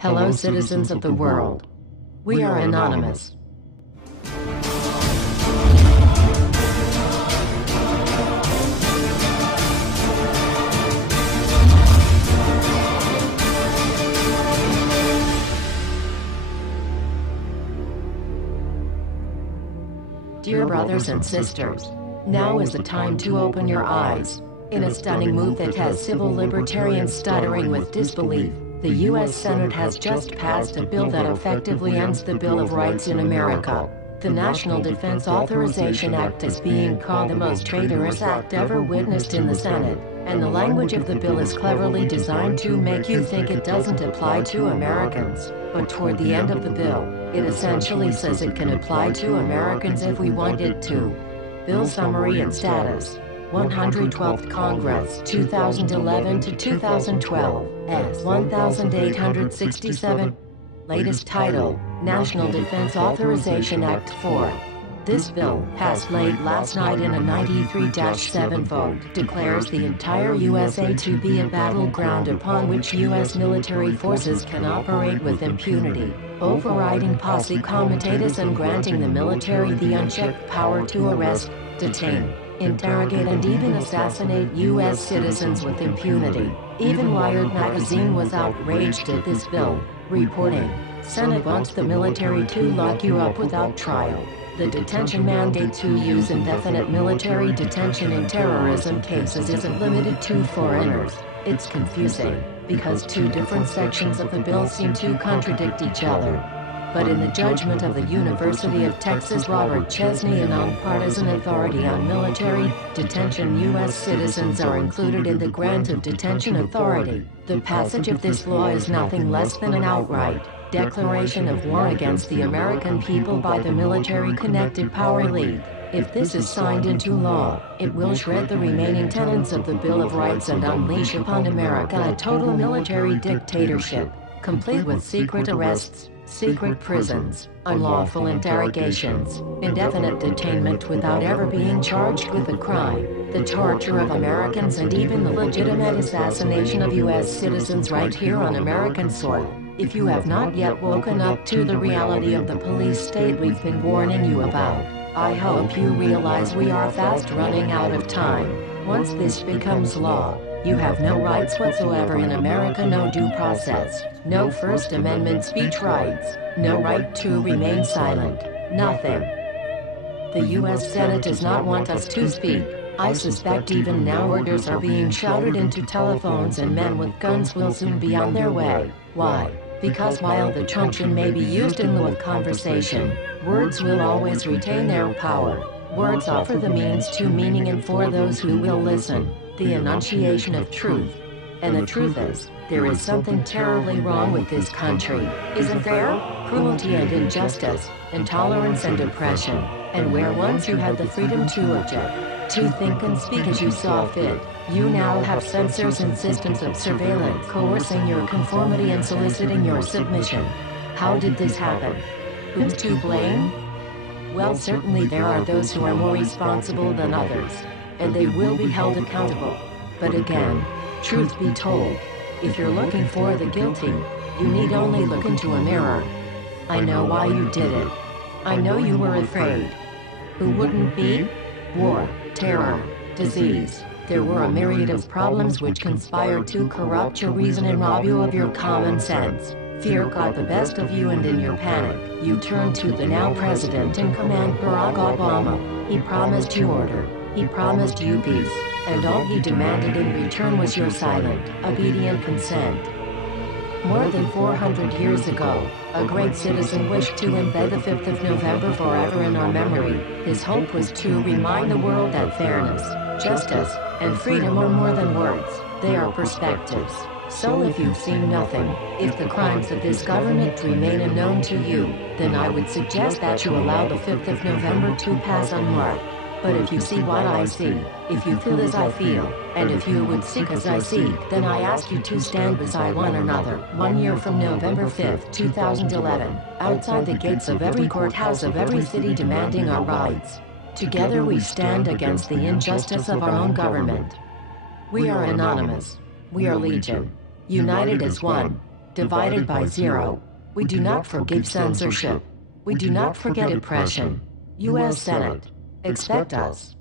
Hello, citizens of the world. We are anonymous. Dear brothers and sisters, now is the time to open your eyes. In a stunning move that has civil libertarians stuttering with disbelief, the U.S. Senate has just passed a bill that effectively ends the Bill of Rights in America. The National Defense Authorization Act is being called the most traitorous act ever witnessed in the Senate, and the language of the bill is cleverly designed to make you think it doesn't apply to Americans. But toward the end of the bill, it essentially says it can apply to Americans if we want it to. Bill summary and status. 112th Congress, 2011 to 2012, S. 1867. Latest title, National Defense Authorization Act 4. This bill, passed late last night in a 93-7 vote, declares the entire USA to be a battleground upon which U.S. military forces can operate with impunity, overriding Posse Comitatus and granting the military the unchecked power to arrest, detain, interrogate and even assassinate U.S. citizens with impunity. Even Wired magazine was outraged at this bill, reporting, "Senate wants the military to lock you up without trial. The detention mandate to use indefinite military detention in terrorism cases isn't limited to foreigners." It's confusing, because two different sections of the bill seem to contradict each other. But in the judgment of the University of Texas Robert Chesney, a nonpartisan authority on military detention, U.S. citizens are included in the grant of detention authority. The passage of this law is nothing less than an outright declaration of war against the American people by the military-connected power elite. If this is signed into law, it will shred the remaining tenets of the Bill of Rights and unleash upon America a total military dictatorship, complete with secret arrests, secret prisons, unlawful interrogations, indefinite detainment without ever being charged with a crime, the torture of Americans and even the legitimate assassination of U.S. citizens right here on American soil. If you have not yet woken up to the reality of the police state we've been warning you about, I hope you realize we are fast running out of time. Once this becomes law, you have no rights whatsoever in America, no due process, no First Amendment speech rights, no right to remain silent, nothing. The U.S. Senate does not want us to speak. I suspect even now orders are being shouted into telephones and men with guns will soon be on their way. Why? Because while the truncheon may be used in lieu of conversation, words will always retain their power. Words offer the means to meaning, and for those who will listen, the enunciation of truth. And the truth is, there is something terribly wrong with this country, isn't there? Cruelty and injustice, intolerance and oppression. And where once you had the freedom to object, to think and speak as you saw fit, you now have censors and systems of surveillance coercing your conformity and soliciting your submission. How did this happen? Who's to blame? Well, certainly there are those who are more responsible than others, and they will be held accountable. But again, truth be told, if you're looking for the guilty, you need only look into a mirror. I know why you did it. I know you were afraid. Who wouldn't be? War, terror, disease. There were a myriad of problems which conspired to corrupt your reason and rob you of your common sense. Fear got the best of you, and in your panic, you turned to the now president in command, Barack Obama. He promised you order. He promised you peace, and all he demanded in return was your silent, obedient consent. More than 400 years ago, a great citizen wished to embed the 5th of November forever in our memory. His hope was to remind the world that fairness, justice, and freedom are more than words, they are perspectives. So if you've seen nothing, if the crimes of this government remain unknown to you, then I would suggest that you allow the 5th of November to pass unmarked. But if you see what I see, if you feel as I feel, and if you would seek as I seek, then I ask you to stand beside one another, 1 year from November 5th, 2011, outside the gates of every courthouse of every city demanding our rights. Together we stand against the injustice of our own government. We are anonymous. We are legion. United as one. divided by 0. We do not forgive censorship. We do not forget oppression. U.S. Senate. Expect us.